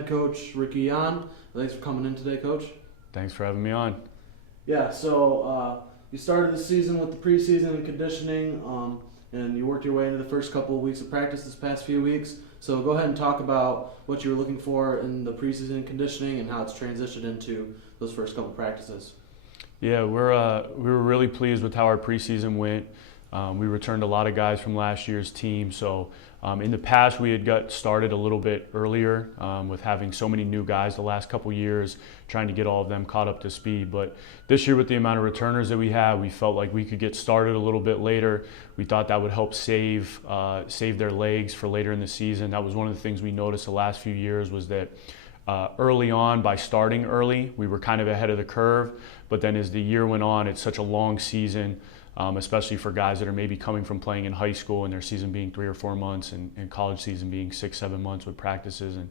head coach Ricky Yahn. Thanks for coming in today, Coach. Thanks for having me on. Yeah, so you started the season with the preseason and conditioning, and you worked your way into the first couple of weeks of practice this past few weeks. So go ahead and talk about what you were looking for in the preseason and conditioning and how it's transitioned into those first couple practices. Yeah, we were really pleased with how our preseason went. We returned a lot of guys from last year's team. So in the past, we had got started a little bit earlier with having so many new guys the last couple years, trying to get all of them caught up to speed. But this year, with the amount of returners that we have, we felt like we could get started a little bit later. We thought that would help save their legs for later in the season. That was one of the things we noticed the last few years was that early on, by starting early, we were kind of ahead of the curve. But then as the year went on, it's such a long season, especially for guys that are maybe coming from playing in high school and their season being 3 or 4 months and college season being 6-7 months with practices and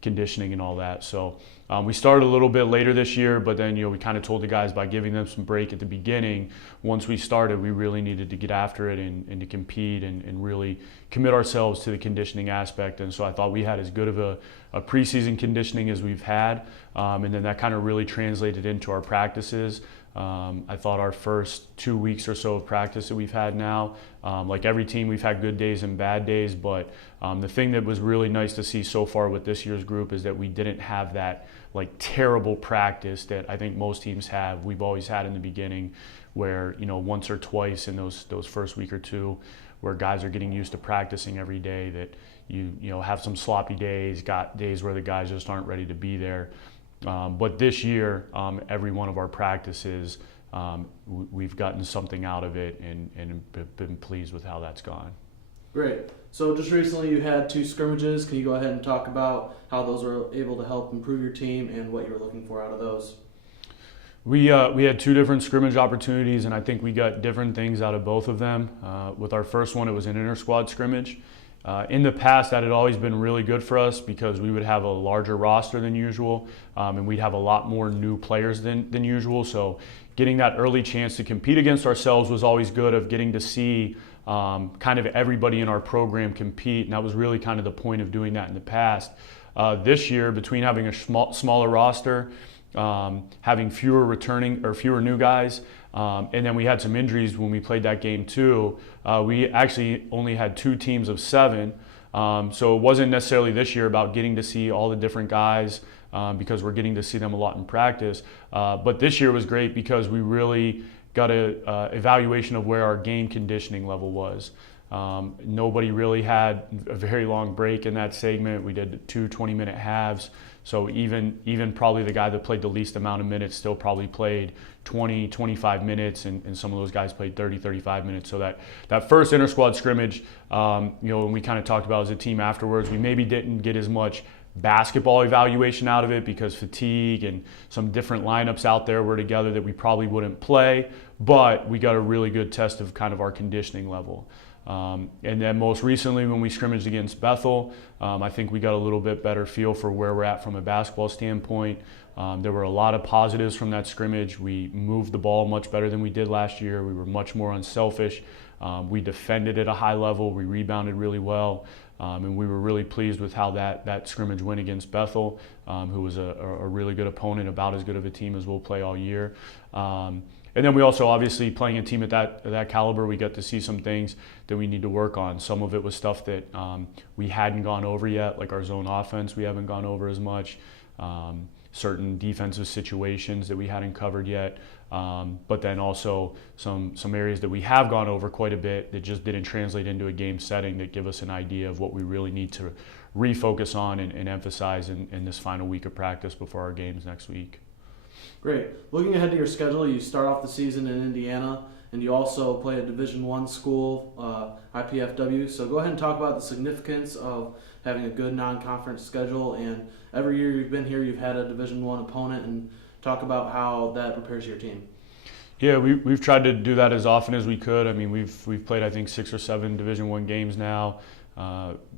conditioning and all that. So we started a little bit later this year, but then we kind of told the guys by giving them some break at the beginning. Once we started, we really needed to get after it and to compete and really commit ourselves to the conditioning aspect. And so I thought we had as good of a preseason conditioning as we've had, and then that kind of really translated into our practices. I thought our first 2 weeks or so of practice that we've had now, like every team, we've had good days and bad days, but the thing that was really nice to see so far with this year's group is that we didn't have that like terrible practice that I think most teams have. We've always had in the beginning where, once or twice in those first week or two where guys are getting used to practicing every day, that you have some sloppy days, got days where the guys just aren't ready to be there. But this year, every one of our practices, we've gotten something out of it and been pleased with how that's gone. Great. So just recently you had 2 scrimmages. Can you go ahead and talk about how those were able to help improve your team and what you were looking for out of those? We had 2 different scrimmage opportunities, and I think we got different things out of both of them. With our first one, it was an inter-squad scrimmage. In the past, that had always been really good for us because we would have a larger roster than usual, and we'd have a lot more new players than usual. So getting that early chance to compete against ourselves was always good, of getting to see kind of everybody in our program compete, and that was really kind of the point of doing that in the past. This year, between having a smaller roster, having fewer new guys, and then we had some injuries when we played that game too. We actually only had 2 teams of 7, so it wasn't necessarily this year about getting to see all the different guys because we're getting to see them a lot in practice. But this year was great because we really got a evaluation of where our game conditioning level was. Nobody really had a very long break in that segment. We did 2 20-minute halves. So even probably the guy that played the least amount of minutes still probably played 20, 25 minutes, and some of those guys played 30, 35 minutes. So that first inter-squad scrimmage, and we kind of talked about as a team afterwards, we maybe didn't get as much basketball evaluation out of it because fatigue and some different lineups out there were together that we probably wouldn't play, but we got a really good test of kind of our conditioning level. And then most recently when we scrimmaged against Bethel, I think we got a little bit better feel for where we're at from a basketball standpoint. There were a lot of positives from that scrimmage. We moved the ball much better than we did last year. We were much more unselfish. We defended at a high level. We rebounded really well. And we were really pleased with how that scrimmage went against Bethel, who was a really good opponent, about as good of a team as we'll play all year. And then we also, obviously, playing a team at that caliber, we got to see some things that we need to work on. Some of it was stuff that we hadn't gone over yet, like our zone offense we haven't gone over as much, certain defensive situations that we hadn't covered yet, but then also some areas that we have gone over quite a bit that just didn't translate into a game setting that give us an idea of what we really need to refocus on and emphasize in this final week of practice before our games next week. Great. Looking ahead to your schedule, you start off the season in Indiana, and you also play a Division I school, IPFW. So go ahead and talk about the significance of having a good non-conference schedule. And every year you've been here, you've had a Division I opponent, and talk about how that prepares your team. Yeah, we've tried to do that as often as we could. I mean, we've played, I think, 6 or 7 Division I games now.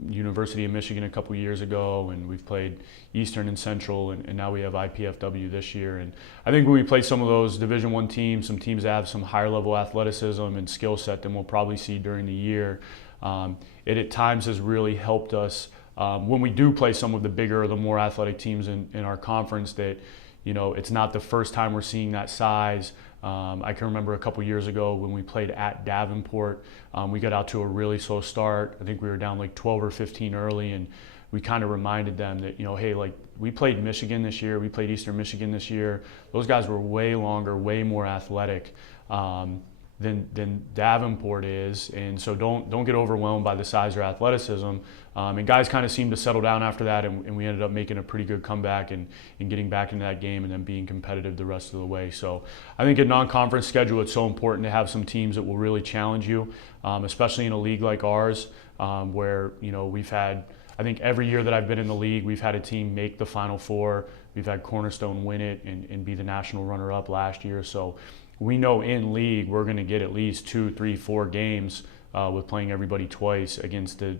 University of Michigan a couple years ago, and we've played Eastern and Central, and now we have IPFW this year. And I think when we play some of those Division I teams, some teams that have some higher level athleticism and skill set than we'll probably see during the year, it at times has really helped us when we do play some of the bigger or the more athletic teams in our conference, that it's not the first time we're seeing that size. I can remember a couple years ago when we played at Davenport, we got out to a really slow start. I think we were down like 12 or 15 early, and we kind of reminded them that, hey, like we played Michigan this year, we played Eastern Michigan this year. Those guys were way longer, way more athletic than Davenport is, and so don't get overwhelmed by the size or athleticism. And guys kind of seemed to settle down after that, and we ended up making a pretty good comeback and getting back into that game and then being competitive the rest of the way. So I think a non-conference schedule, it's so important to have some teams that will really challenge you, especially in a league like ours, where we've had, I think every year that I've been in the league, we've had a team make the Final Four. We've had Cornerstone win it and be the national runner-up last year. So we know in league we're going to get at least 2, 3, 4 games with playing everybody twice against the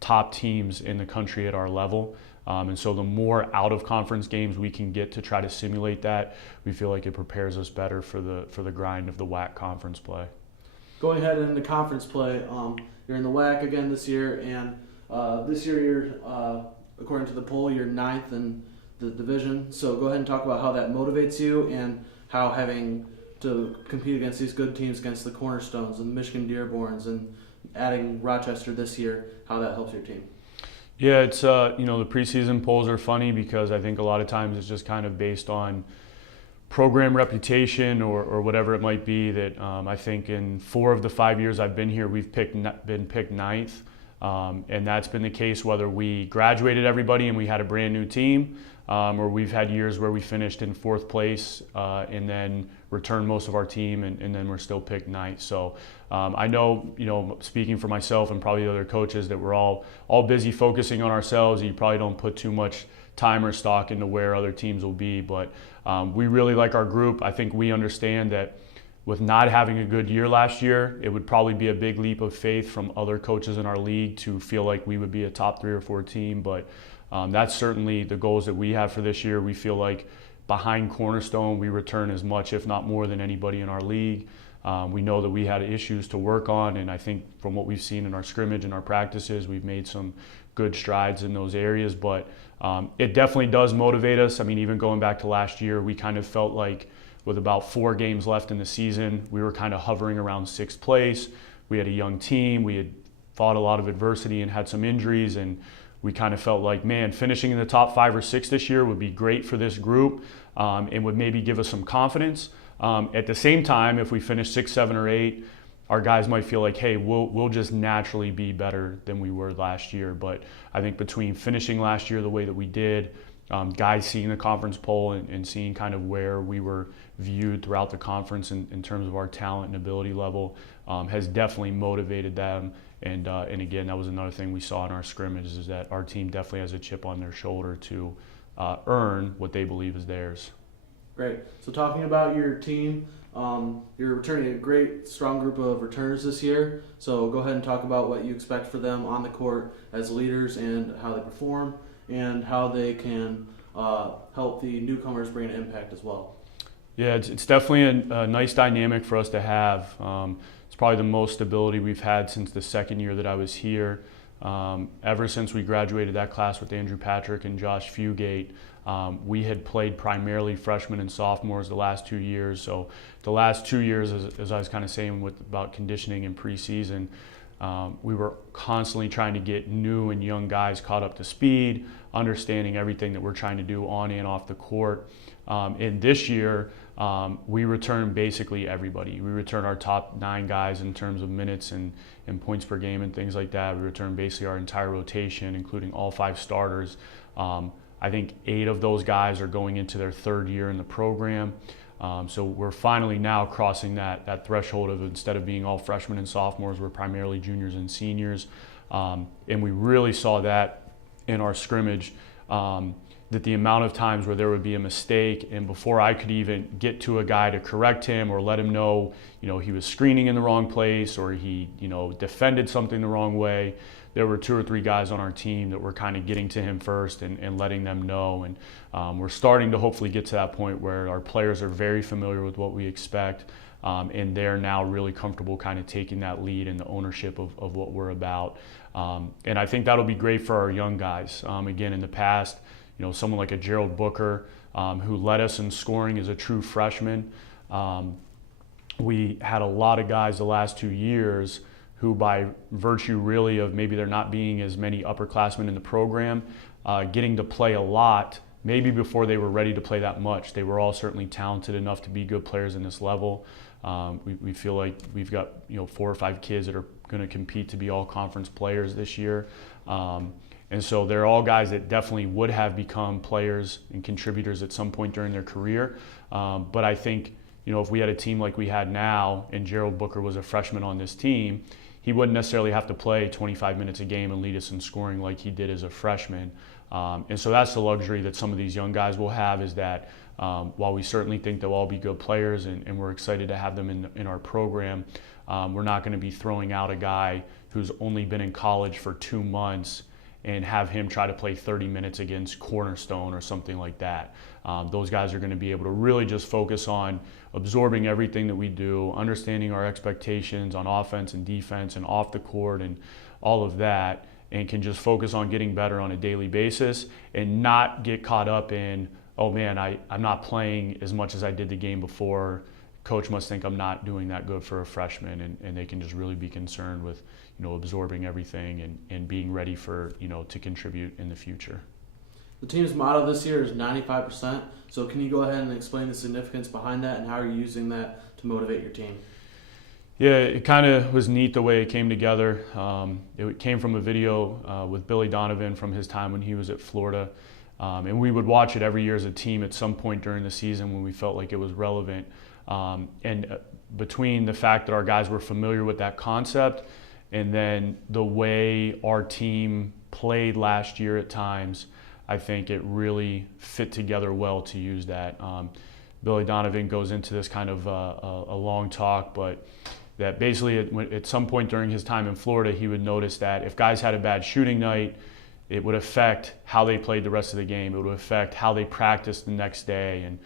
top teams in the country at our level. And so the more out-of-conference games we can get to try to simulate that, we feel like it prepares us better for the grind of the WAC conference play. Going ahead into conference play, you're in the WAC again this year, and this year you're, according to the poll, you're 9th in the division. So go ahead and talk about how that motivates you and how having to compete against these good teams, against the Cornerstones and the Michigan Dearborns, and adding Rochester this year, how that helps your team. Yeah, it's the preseason polls are funny because I think a lot of times it's just kind of based on program reputation or whatever it might be. That I think in 4 of the 5 years I've been here, we've been picked 9th, and that's been the case whether we graduated everybody and we had a brand new team, or we've had years where we finished in 4th place and then returned most of our team and then we're still picked 9th. So I know, speaking for myself and probably the other coaches, that we're all busy focusing on ourselves. You probably don't put too much time or stock into where other teams will be, but we really like our group. I think we understand that with not having a good year last year, it would probably be a big leap of faith from other coaches in our league to feel like we would be a top 3 or 4 team, but that's certainly the goals that we have for this year. We feel like behind Cornerstone, we return as much, if not more, than anybody in our league. We know that we had issues to work on, and I think from what we've seen in our scrimmage and our practices, we've made some good strides in those areas, but it definitely does motivate us. I mean, even going back to last year, we kind of felt like with about 4 games left in the season, we were kind of hovering around 6th place. We had a young team. We had fought a lot of adversity and had some injuries, and we kind of felt like, man, finishing in the top 5 or 6 this year would be great for this group and would maybe give us some confidence. At the same time, if we finish 6, 7, or 8, our guys might feel like, hey, we'll just naturally be better than we were last year. But I think between finishing last year the way that we did, guys seeing the conference poll and seeing kind of where we were viewed throughout the conference in terms of our talent and ability level has definitely motivated them. And again, that was another thing we saw in our scrimmages, is that our team definitely has a chip on their shoulder to earn what they believe is theirs. Great. So talking about your team, you're returning a great, strong group of returners this year. So go ahead and talk about what you expect for them on the court as leaders and how they perform and how they can help the newcomers bring an impact as well. Yeah, it's definitely a nice dynamic for us to have. It's probably the most stability we've had since the second year that I was here. Ever since we graduated that class with Andrew Patrick and Josh Fugate, we had played primarily freshmen and sophomores the last 2 years. So the last 2 years, as I was kind of saying about conditioning and preseason, we were constantly trying to get new and young guys caught up to speed, understanding everything that we're trying to do on and off the court. And this year, we return basically everybody. We return our top 9 guys in terms of minutes and points per game and things like that. We return basically our entire rotation, including all 5 starters. I think 8 of those guys are going into their 3rd year in the program. So we're finally now crossing that threshold of, instead of being all freshmen and sophomores, we're primarily juniors and seniors. And we really saw that in our scrimmage, that the amount of times where there would be a mistake, and before I could even get to a guy to correct him or let him know, he was screening in the wrong place or he, defended something the wrong way, there were 2 or 3 guys on our team that were kind of getting to him first and letting them know. And we're starting to hopefully get to that point where our players are very familiar with what we expect, and they're now really comfortable kind of taking that lead and the ownership of what we're about. And I think that'll be great for our young guys. Again, in the past, someone like a Gerald Booker, who led us in scoring as a true freshman. We had a lot of guys the last 2 years who, by virtue really of maybe there not being as many upperclassmen in the program, getting to play a lot, maybe before they were ready to play that much. They were all certainly talented enough to be good players in this level. We feel like we've got 4 or 5 kids that are going to compete to be all conference players this year. And so they're all guys that definitely would have become players and contributors at some point during their career. But I think, if we had a team like we had now and Gerald Booker was a freshman on this team, he wouldn't necessarily have to play 25 minutes a game and lead us in scoring like he did as a freshman. And so that's the luxury that some of these young guys will have, is that while we certainly think they'll all be good players and we're excited to have them in our program, we're not going to be throwing out a guy who's only been in college for 2 months and have him try to play 30 minutes against Cornerstone or something like that. Those guys are going to be able to really just focus on absorbing everything that we do, understanding our expectations on offense and defense and off the court and all of that, and can just focus on getting better on a daily basis and not get caught up in, oh man, I'm not playing as much as I did the game before. Coach must think I'm not doing that good for a freshman, and they can just really be concerned with absorbing everything and being ready for to contribute in the future. The team's motto this year is 95%. So can you go ahead and explain the significance behind that and how you're using that to motivate your team? Yeah, it kind of was neat the way it came together. It came from a video with Billy Donovan from his time when he was at Florida. And we would watch it every year as a team at some point during the season when we felt like it was relevant. Between the fact that our guys were familiar with that concept and then the way our team played last year at times, I think it really fit together well to use that. Billy Donovan goes into this kind of a long talk, but that basically at some point during his time in Florida, he would notice that if guys had a bad shooting night, it would affect how they played the rest of the game. It would affect how they practiced the next day. And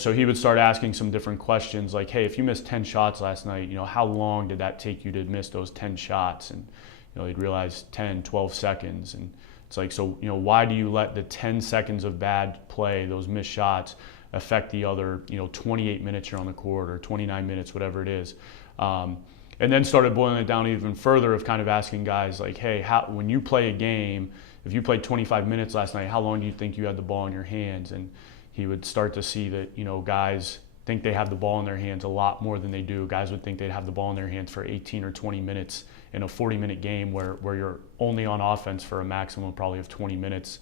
so he would start asking some different questions like, hey, if you missed 10 shots last night, how long did that take you to miss those 10 shots? And they'd realize 10, 12 seconds. And it's like, so why do you let the 10 seconds of bad play, those missed shots, affect the other 28 minutes you're on the court or 29 minutes, whatever it is? And then started boiling it down even further of kind of asking guys like, hey, when you play a game, if you played 25 minutes last night, how long do you think you had the ball in your hands? And he would start to see that guys think they have the ball in their hands a lot more than they do. Guys would think they'd have the ball in their hands for 18 or 20 minutes in a 40-minute game where you're only on offense for a maximum probably of 20 minutes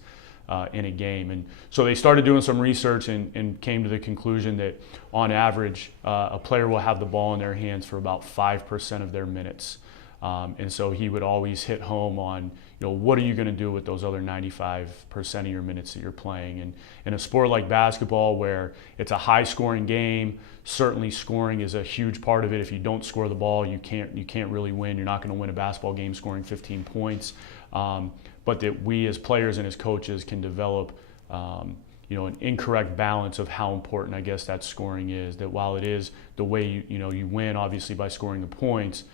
in a game. And so they started doing some research and came to the conclusion that on average, a player will have the ball in their hands for about 5% of their minutes. And so he would always hit home on, what are you going to do with those other 95% of your minutes that you're playing? And in a sport like basketball where it's a high-scoring game, certainly scoring is a huge part of it. If you don't score the ball, you can't really win. You're not going to win a basketball game scoring 15 points. But that we as players and as coaches can develop an incorrect balance of how important, I guess, that scoring is. That while it is the way you win, obviously, by scoring the points,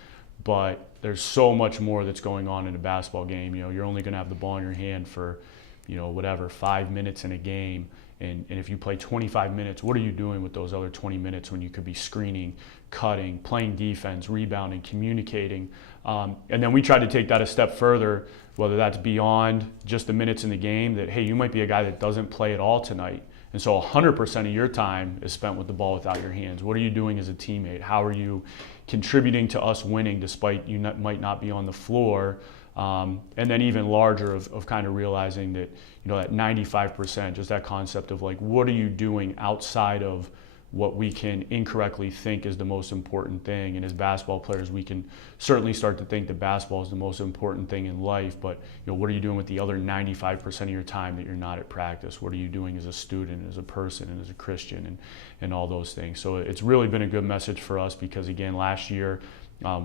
but there's so much more that's going on in a basketball game. You're only going to have the ball in your hand for, 5 minutes in a game. And if you play 25 minutes, what are you doing with those other 20 minutes when you could be screening, cutting, playing defense, rebounding, communicating? And then we tried to take that a step further, whether that's beyond just the minutes in the game, that, hey, you might be a guy that doesn't play at all tonight. And so 100% of your time is spent with the ball without your hands. What are you doing as a teammate? How are you contributing to us winning despite you might not be on the floor? And then even larger of kind of realizing that, that 95%, just that concept of like, what are you doing outside of what we can incorrectly think is the most important thing? And as basketball players, we can certainly start to think that basketball is the most important thing in life, but what are you doing with the other 95% of your time that you're not at practice? What are you doing as a student, as a person, and as a Christian, and all those things? So it's really been a good message for us because, again, last year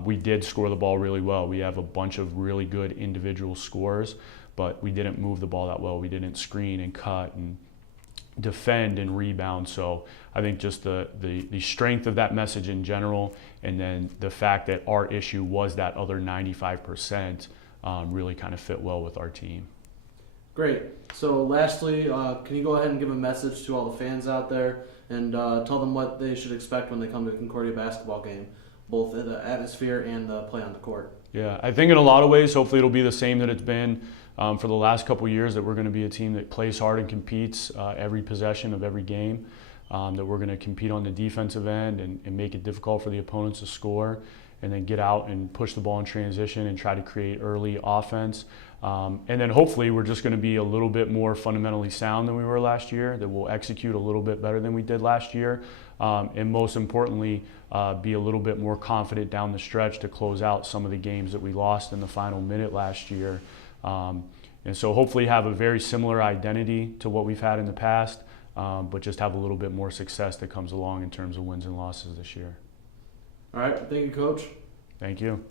we did score the ball really well. We have a bunch of really good individual scores, but we didn't move the ball that well. We didn't screen and cut and defend and rebound. So I think just the strength of that message in general, and then the fact that our issue was that other 95%, really kind of fit well with our team. Great. So lastly, can you go ahead and give a message to all the fans out there and tell them what they should expect when they come to a Concordia basketball game, both in the atmosphere and the play on the court? Yeah, I think in a lot of ways, hopefully it'll be the same that it's been for the last couple of years, that we're going to be a team that plays hard and competes every possession of every game, that we're going to compete on the defensive end and make it difficult for the opponents to score, and then get out and push the ball in transition and try to create early offense. And then hopefully we're just going to be a little bit more fundamentally sound than we were last year, that we'll execute a little bit better than we did last year, and most importantly, be a little bit more confident down the stretch to close out some of the games that we lost in the final minute last year. And so hopefully have a very similar identity to what we've had in the past, but just have a little bit more success that comes along in terms of wins and losses this year. All right. Thank you, Coach. Thank you.